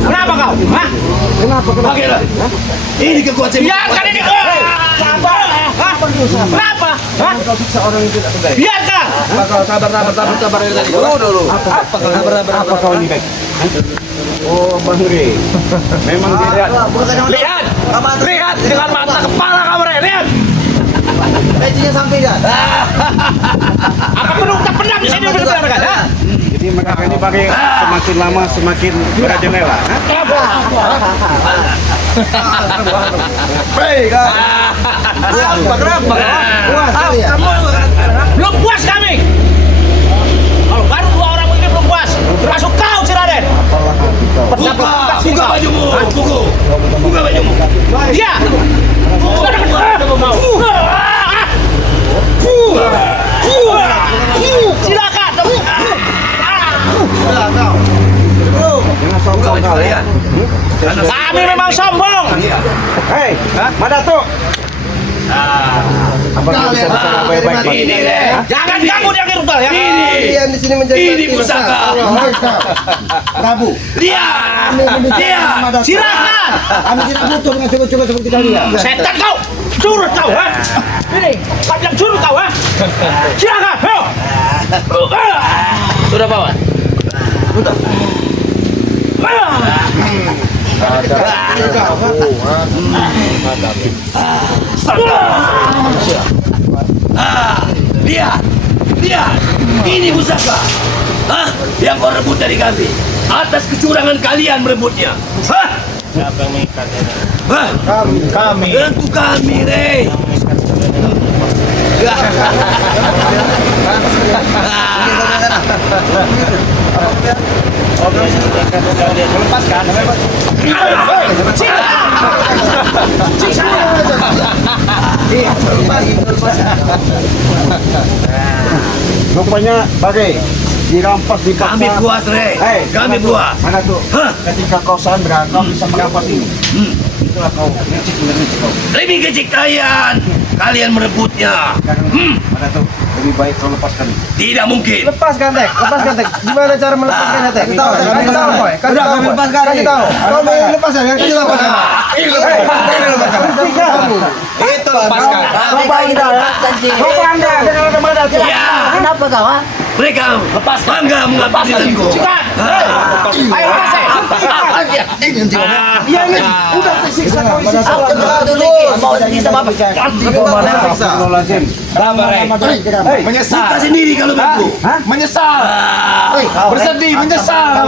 Kenapa kau? Kenapa? Ini kekuatan. Biarkan ini. Kenapa? Biarkan. Sabar tadi. Dulu. Apa kau ini, Bek? Oh, Bang Huri. Memang tidak. Lihat dengan mata kepala kamu, lihat. Pecinya sampai kan? Apa perlu tak pernah di sini benar kan? Jadi mereka ini pakai semakin lama semakin merajalela. Baik. Kenapa? Belum puas kami. Kalau baru 2 orang begini belum puas. Termasuk kau, si Raden. Buka bajumu. Buka bajumu. Iya. Silakan. Jangan sombong kalian. Kami memang sombong. Hei, Madatuk. Apa kita bisa bicara baik-baik? Ini deh. Jangan kamu yang rudal ya. Kalian di sini menjadi Ini pusaka. Prabu. Dia. Silakan. Kami tidak butuh dengan coba-coba seperti kalian. Setan kau. Curut kau, ha? Ini, panjang curut kau, ha? Silakan, ayo. Sudah bawa. Lihat, ini pusaka. Yang kau rebut dari kami. Atas kecurangan kalian merebutnya. Siapa yang mengikatnya? Kami. Tentu kami, Rey. Lepaskan. Rupanya bagai dirampas di Kami puas, Rey. Kami puas. Mana tuh? Ketika kau sandra, kau bisa merampas ini. Itulah kau licik kau. Lebih kecil kalian merebutnya. Mana tuh? Lebih baik kau lepaskan. Tidak mungkin. Lepaskan, Tek. Gimana cara melepaskannya, Tek? Kasih tahu. Udah, kami lepaskan. Kasih tahu. Kau mau lepaskan, kasih lepaskan. Itu lepaskan. Kenapa kau? Mereka bangga mengambil diriku. Ayo, lepas, Iya, ini udah tersiksa kau isi Menyesal sendiri kalau begitu. Menyesal. Bersedih, menyesal.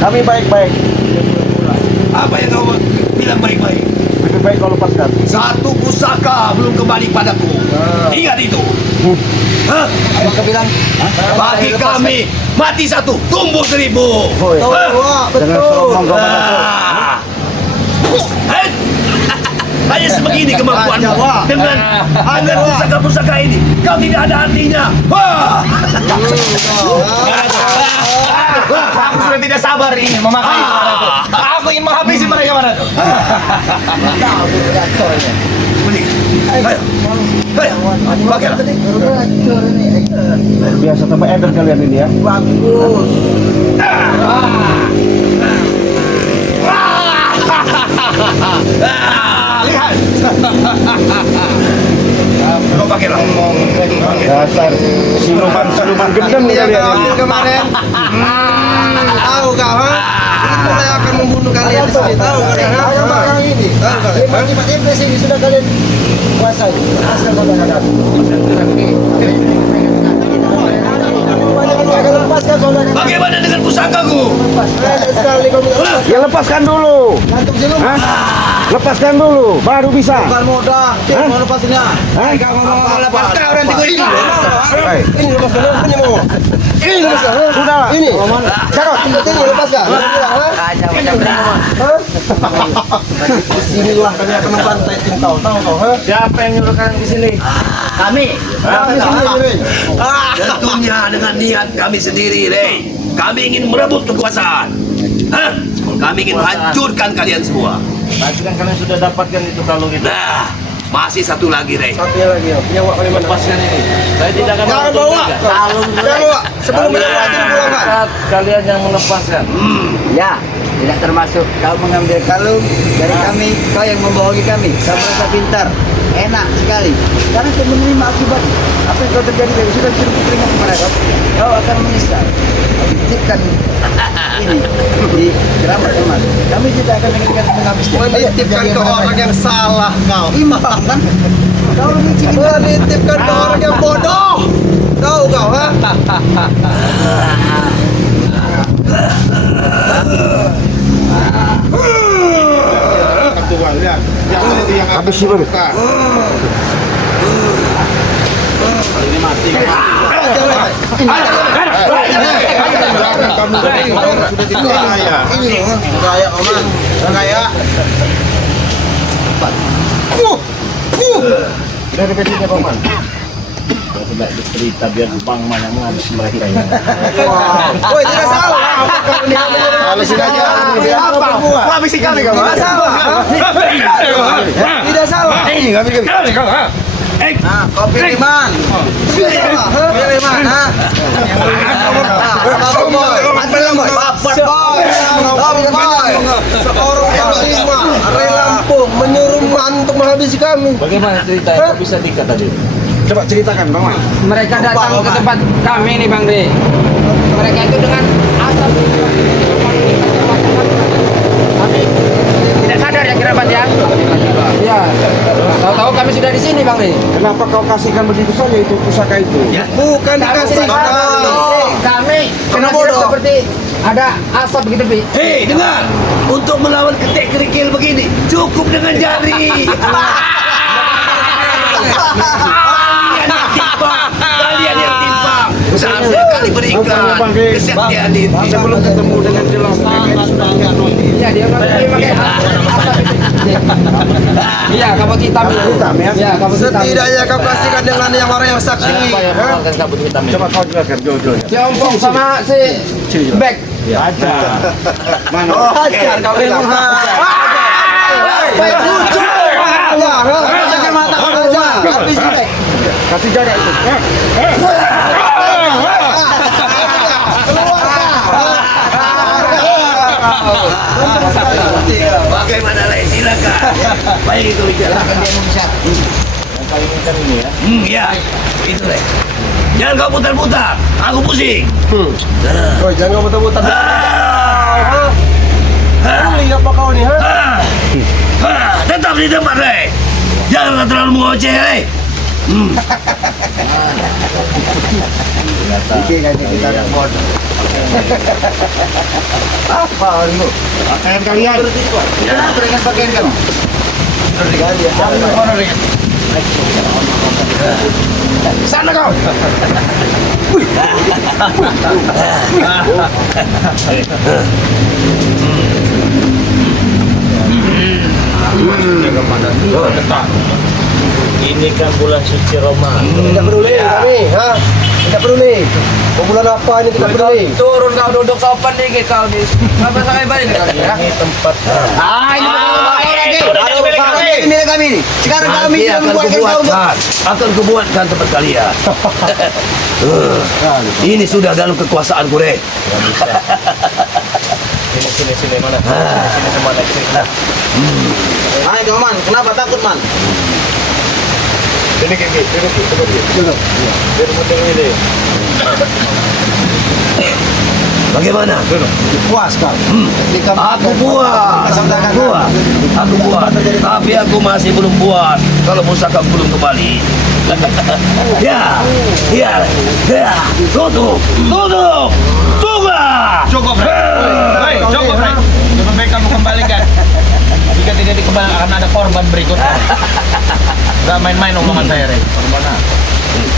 Kami baik-baik. Apa yang kau bilang baik-baik? Lebih baik kau lepaskan. Satu pusaka belum kembali padaku. Ingat itu. Bagi kami mati 1, tumbuh 1000. Jangan sombong kau, Madatuk. Hanya sebegini kemampuanmu. Dengan pusaka-pusaka ini, kau tidak ada artinya. Aku sudah tidak sabar ini memakai Madatuk. Aku ingin menghabisi mereka, Madatuk. Ayo, bagaimana? Biasa tambah ember kalian ini ya. Lihat. Kau pakailah. Dasar siluman gendeng kalian ini. kemarin. Tahu kau, ha? Itu saya akan membunuh kalian di sini. Tahu kalian, ha? Tahu kalian. Cepat iblis ini sudah kalian kuasai. Lepaskan saudara kami. Lepaskan saudara kami. Bagaimana dengan pusakaku? Sekali kau Ya lepaskan dulu. gantung siluman. Lepaskan dulu, baru bisa. Bukan mudah. Mau lepasinnya. Kau mau lepaskan orang tiga ini? Ini lepaskan. Ini mau. Ini lepaskan. Sudahlah. Ini. Cakap. Ini lepaskan. Disinilah kami akan membantai Tintau. Tahu kau? Siapa yang nyuruh kalian di sini? Kami sendiri. Tentunya dengan niat kami sendiri, Rey. Kami ingin merebut kekuasaan. Hah? Kami ingin menghancurkan kalian semua. Tapi kan kalian sudah dapatkan itu kalung itu. Nah, masih satu lagi, Rey. Satunya lagi ya. Punya wak kalian mana? Lepaskan ini. Saya tidak akan Jangan menutup bawa. juga. Jangan bawa. Sebelum melewati pulangan. Saat kalian yang melepaskan. Ya, tidak termasuk kau mengambil kalung dari kami, kau yang membohongi kami. Kau merasa pintar, enak sekali. Karena kau menerima akibat. Apa yang kau terjadi dari sudah disuruh teringat kepada kau. Kau akan menyesal. Kau titipkan ini di keramat teman. Kami tidak akan menghabiskan. Menitipkan ke orang yang salah kau. Imbang kan? Kau lebih cikin. Menitipkan ke orang yang bodoh. Tahu kau, ha? Habis sih baru. Ini mati. Kamu sudah tidak kaya. Kaya, Oman. Kaya. Dari kecilnya paman. Tidak cerita biar bang mana menghabis mereka ini. Woi, tidak salah. Kalau sudah jalan, Apa? Habis kali kau. Tidak salah. Tidak salah. ini kami. Nah, kau pilih man. Pilih man, ha? Bapak boy. Bapak boy. Bapak boy. Seorang panglima Ray Lampung menyuruh man untuk menghabisi kami. Bagaimana ceritanya? Kok bisa dikat tadi? Coba ceritakan, Bang Man. Mereka datang ke tempat kami nih Bang De. Mereka itu dengan asap. Kami tidak sadar ya kerabat ya. Iya. Tahu-tahu kami sudah di sini Bang De. Kenapa kau kasihkan begitu saja itu pusaka itu? Ya. Bukan dikasih. Kami Kenapa kena bodoh? seperti ada asap begitu Pi. Hei, dengar. Untuk melawan ketek kerikil begini, cukup dengan jari. Kalian yang timpang. Seharusnya kali berikan kesetiaan itu. Sebelum ketemu dengan jelas sudah anu ini. Iya dia pakai asap itu. Iya kabut hitam itu. Iya kabut hitam. Setidaknya kau kasihkan dengan yang orang yang sakti. Apa yang mengeluarkan kabut hitam ini? Coba kau jelaskan, Jojo. Si Ompong sama si Bek. Ada. Mana? Hajar kau bilang. Baik lucu. Jangan mata kau aja. Habis Bek. Kasih jaga itu. Bagaimana lagi? Silakan. Baik itu bicara. Yang paling incar ini ya. Ya, itu deh. Jangan kau putar-putar. Aku pusing. Oh, jangan muter-muter. Ini apa kau nih, ha? Tetap di tempat, Rey. Jangan terlalu mengoceh, Rey. Apa lu? Pakaian kalian. Ya, berikan pakaian kamu. Sana kau. Ini kan bulan suci Ramadan. Tidak peduli kami, ha? Tidak peduli. Bulan apa ini tidak peduli. Turun kau duduk sopan dikit kau nih. Sampai balik kali ya. Ini tempat Ini kami. Sekarang kami Nanti tidak akan membuatkan kau untuk akan kubuatkan tempat kalian. Ini sudah dalam kekuasaanku, Rey. sini mana? Sini semua naik sini. Hai, kau man, kenapa takut man? Sini kiki, sini. Biar muter ini. Bagaimana? Puas kau. Aku puas. Aku puas. Tapi aku masih belum puas kalau pusaka belum kembali. Ya. Tutup. Cukup, Rey. Cukup, Rey. Lebih baik kamu kembalikan. Jika tidak dikembalikan akan ada korban berikutnya. Gak main-main omongan saya, Rey.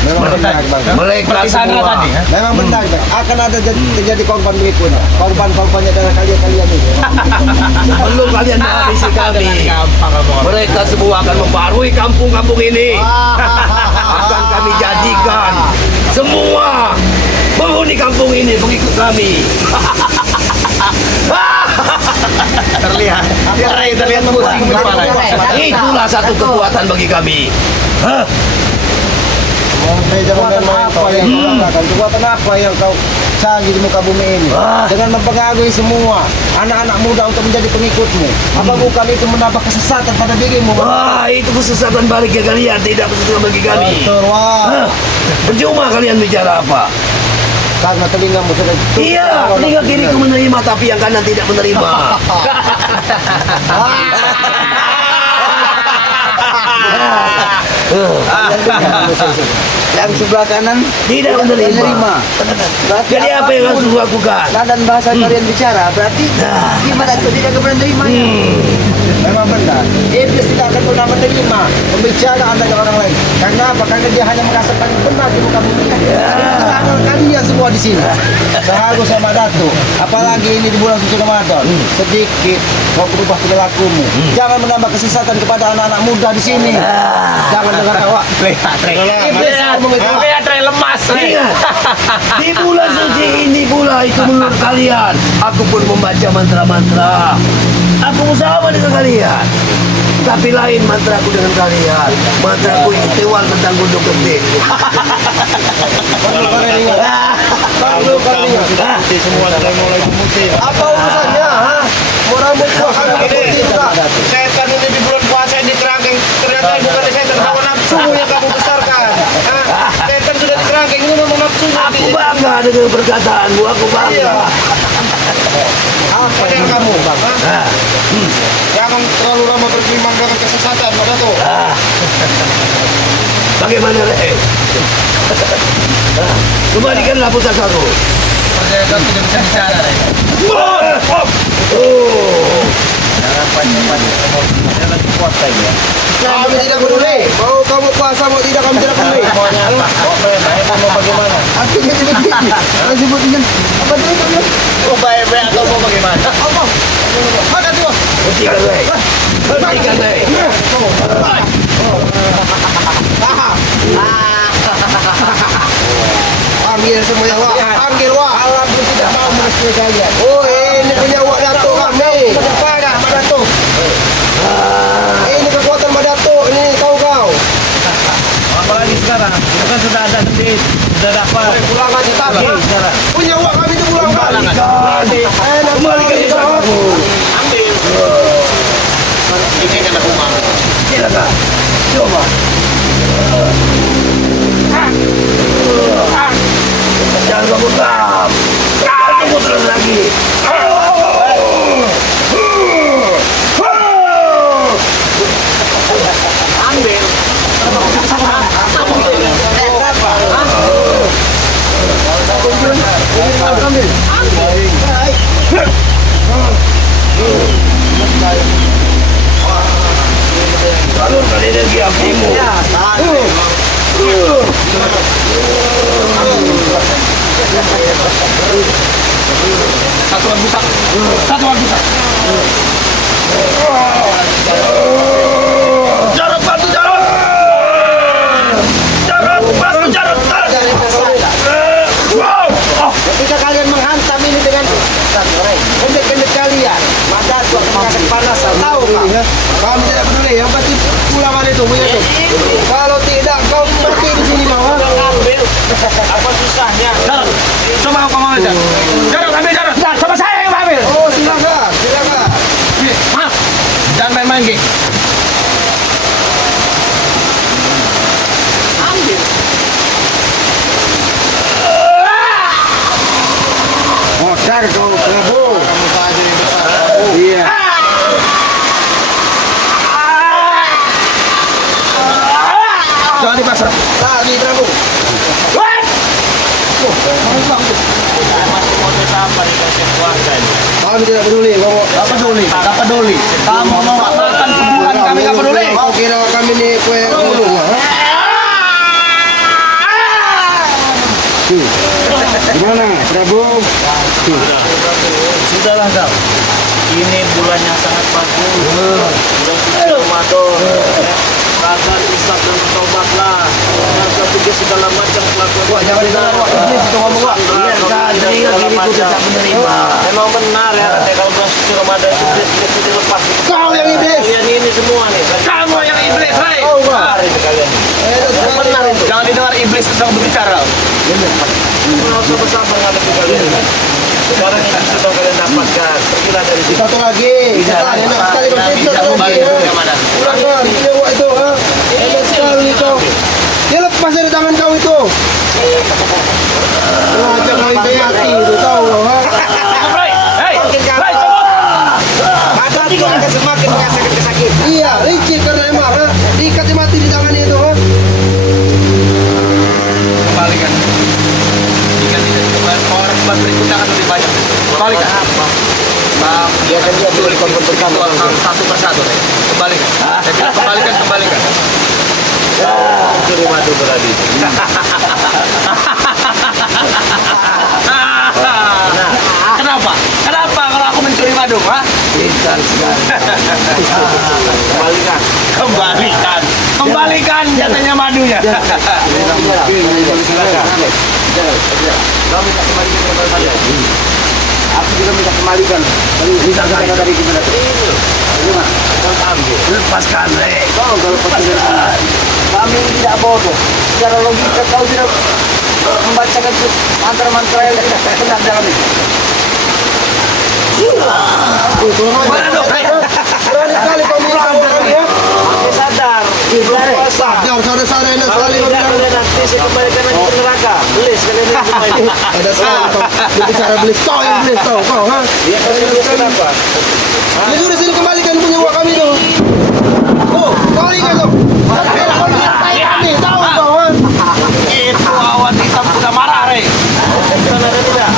Mereka Seperti Sandra semua. tadi, ya? Memang benar, Bang. Akan ada terjadi korban berikutnya. Korban-korbannya adalah kalian ini. Belum kalian menghabisi kami. Mereka semua akan membarui kampung-kampung ini. Akan kami jadikan semua penghuni kampung ini pengikut kami. Terlihat. Terlihat pusing kepala. Itulah satu kekuatan bagi kami. Hah? Kekuatan apa yang kau lakukan? Kekuatan apa yang kau canggih di muka bumi ini? Dengan mempengaruhi semua anak-anak muda untuk menjadi pengikutmu. Apa bukan itu menambah kesesatan pada dirimu? Wah, itu kesesatan balik ke kalian, tidak kesesatan bagi kami. Betul, wah. Hah? Percuma kalian bicara apa? Karena telingamu sudah tutup. Iya, telinga kiriku menerima, tapi yang kanan tidak menerima. Yang sebelah kanan Tidak menerima. Berarti Jadi apa yang harus lakukan? dan bahasa kalian bicara berarti gimana tuh tidak akan menerimanya? Memang benar. Iblis tidak akan pernah menerima pembicaraan dari orang lain. Karena apa? Karena dia hanya merasa paling benar di muka bumi. Kalian semua di sini. Seharusnya Mak Dato, apalagi ini di bulan suci Ramadan, sedikit kau berubah perilakumu. Jangan menambah kesesatan kepada anak-anak muda di sini. Jangan dengar awak. Iblis ngomong itu. Lihat Re lemas Re. Ingat, di bulan suci ini pula itu menurut kalian. Aku pun membaca mantra-mantra. Aku bersama dengan kalian. Tapi lain mantraku dengan kalian. Mantraku itu tewal tentang gunung gede. Perlu kalian ingat. Perlu kalian ingat. Semua sudah mulai memutih. Apa urusannya? Ha? Mau rambut gua kan putih juga. Setan ini di bulan puasa ini kerangkeng. Ternyata bukan setan hawa nafsu yang kamu besarkan. Setan sudah di kerangkeng ini memang nafsu. Aku bangga dengan perkataanmu. Aku bangga. Apa Yang yang kamu, Ah, jangan terlalu lama berkelimbang dengan kesesatan, Pak Dato. Bagaimana Re? Kembalikanlah pusakaku. Percaya kau tidak bisa bicara Re. Oh. Kami tidak peduli. Mau kamu puasa mau tidak kami tidak peduli. Mau bagaimana? Artinya tidak begini. Kau sebut dengan apa itu? Oh baik-baik atau mau bagaimana? Apa? Makan tuh. Hentikan Re. Hentikan Re. Panggil semuanya wah. Panggil wah. Alam pun tidak mau merestui kalian. Oh ini punya wak Dato kami. Parah Mak Dato. Ini kekuatan Mak Dato. Ini tahu kau. Apalagi sekarang, itu kan sudah ada duit, sudah dapat. Pulang haji tadi. Punya wak kami itu pulang haji. Kembalikan pusakaku. Ini kan aku mau. Silakan. Coba. Jangan kamu kam. Kamu muter lagi. Ambil. Salurkan energi apimu. Satu lagi busak. Satu lagi busak. Jarot bantu jarot. Jarot bantu jarot. Wow. Ketika kalian menghantam ini dengan pendek-pendek kalian, maka itu akan mengangkat panasan. Tahu kak? Kami tidak peduli. Yang pasti pulangan itu punya itu. Kalau tidak, kau mati di sini mau. Ambil. Apa susahnya? Jarot. Coba kau mau aja. Jarot ambil jarot. Nah, coba saya yang ambil. Oh silakan, silakan. Maaf. Jangan main-main Ki. Ambil. Modar kau Prabu. Iya. Jangan dipasang. Tadi Prabu. Kami tidak peduli. Gak peduli. Gak peduli. Kamu mau makan sebulan kami gak peduli. Kau kira kami ini kue ulung? Gimana, Prabu? Sudahlah kau. Ini bulan yang sangat bagus. Bulan suci Ramadan. Kalian bisa bertobatlah. Dan berpikir segala macam kelakuan. Wah, jangan didengar, Wak. Ini kita ngomong, Wak. Telinga kiri istriku tidak menerima. Memang benar ya, katanya kalau bulan suci Ramadan itu iblis itu dilepas. Kau yang iblis. Kalian ini semua nih. Kamu yang iblis, hei. Kau enggak. Benar itu kalian. Yang benar itu. Jangan didengar iblis sedang berbicara. Harus bersabar ngadepi kalian. Sekarang yang sudah kalian dapatkan, pergilah dari sini. Satu lagi. Enak sekali bercerita Tidak kembali lagi. ke Ramadan. Kurangkan, lewat itu, ha? Enak sekali kau. Dia lepas dari tangan kau itu. Ngajak kau hati itu, tahu kau, ha? Hei, hei, hei, Ada juga akan semakin merasakan kesakitan. Iya, licin karena emang, ha? Diikat mati di tangan itu, ha? kembalikan. Jika tidak kembali, orang sebab berikutnya akan lebih banyak. Kembalikan. Maaf, Ya kan dia beli kompor bersama. satu persatu, hei. Kembalikan. Saya bilang kembalikan, kembalikan. Curi madu beradi. Kenapa? Kenapa kalau aku mencuri madu, ha? Pintar sekali. Kembalikan. Kembalikan. Kembalikan jatahnya madunya. Kau minta kembalikan kepada saya. Aku juga minta kembalikan. Minta saya. Dari gimana? Terima. Kau ambil. Lepaskan, Kau kalau lepaskan. kami ini tidak bodoh. Secara logika kau tidak membacakan mantra-mantra yang benar dalam itu. Mana dong? Hei. Berani kali kau minta kami, ya? Sampai sadar. Puasa. Sadar, saudara-saudara enak Kalau sekali. tidak boleh nanti saya kembalikan lagi ke neraka. Beli sekalian ini semua ini. Ada sekali kau. Dia bicara belis. Kau yang belis, kau, ha? Dia kasih beli kenapa? Ya sudah sini kembalikan punya uang kami itu. Oh, kembalikan tuh. Sampai kau mintai kami, tahu kau, ha? Itu awan hitam udah marah, Rey. Bukan ada tidak?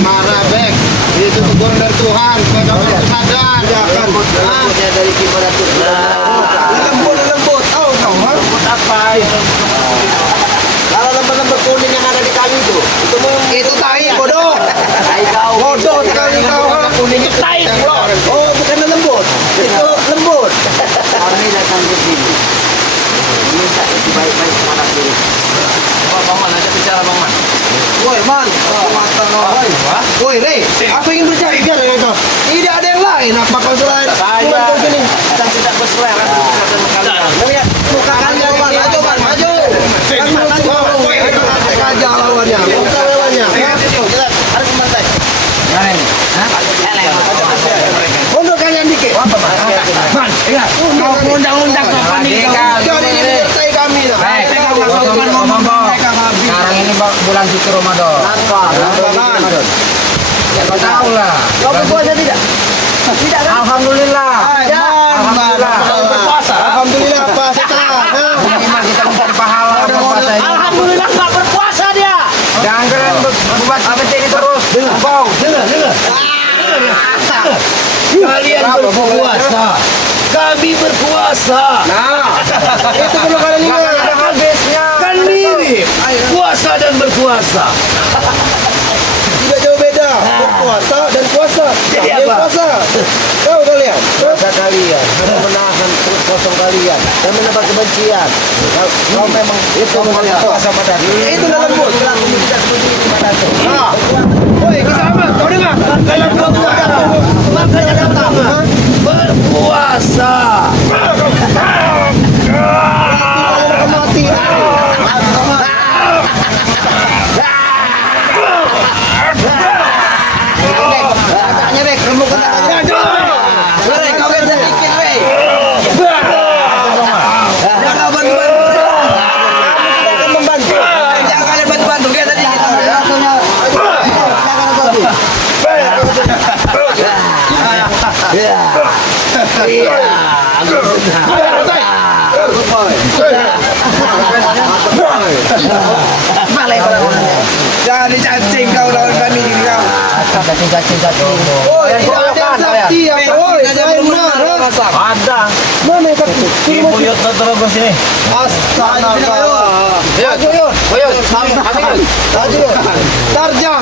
Marah, Bek. Itu teguran dari Tuhan. Supaya kau sadar. Dia akan. Lembutnya dari gimana tuh? Lembut, tahu kau, ha? Lembut apa? Kalau lembut-lembut kuning yang ada di kayu itu mau Itu tai, bodoh. tai kau. Bodoh sekali kau, ha? Kuning itu tai. Oh, bukan lembut. Itu lembut. Kami datang ke sini meminta itu baik-baik kepada diri. Pak Bang Man, ajak bicara Bang Man. Woi, Man. Mata kau, woi. Woi, Rey. Aku ingin bercakap dengan kau. Tidak ada yang lain. Apa kau selain? Saya Kau sini. kita tidak berselera dengan kalian. Lihat muka kalian, Man. Maju, Man. Maju. Man, maju. Aja lawannya. Muka lawannya. Jelas, harus membantai. Mundur kalian dikit. Man, ingat. Kau undang-undang kapan nih? Jadi ini bertai kami. Sekarang ini bulan suci Ramadan. Man. Kau tahu lah. Kau berpuasa tidak? Tidak kan? Alhamdulillah. Alhamdulillah. Berpuasa. Alhamdulillah apa setelah? Memang kita mencari pahala berpuasa ini. Alhamdulillah nggak berpuasa dia. Jangan kalian buat seperti ini terus. Kau. Kalian berpuasa. Kami berpuasa. Nah, itu perlu kalian ingat. Ada habisnya. Kan mirip. Puasa dan berpuasa. Tidak jauh beda. Berpuasa dan puasa. Jadi Yang apa? puasa. Tahu kalian? Puasa kalian, menahan perut kosong kalian, dan menebar kebencian. Kau memang itu puasa pada Itu dalam bus. Aku tidak seperti itu padaku. Nah, woi kita aman. Kau dengar? Kalian belum datang. Makanya datang. Berpuasa. Mati. Agaknya Bek, remuk kata Woi, kau kan sedikit, woi. Jangan bantu. Membantu. Jangan kalian bantu-bantu. Kayak tadi kita. Jangan dicacing kau lawan kami ini kau. Oh, tidak ada yang sakti ya, woi. Saya benar. Ada. Mana yang sakti? Ibu yuk terus sini. Astaga. Yuk, yuk. Yuk, ambil. Maju. Tarjam.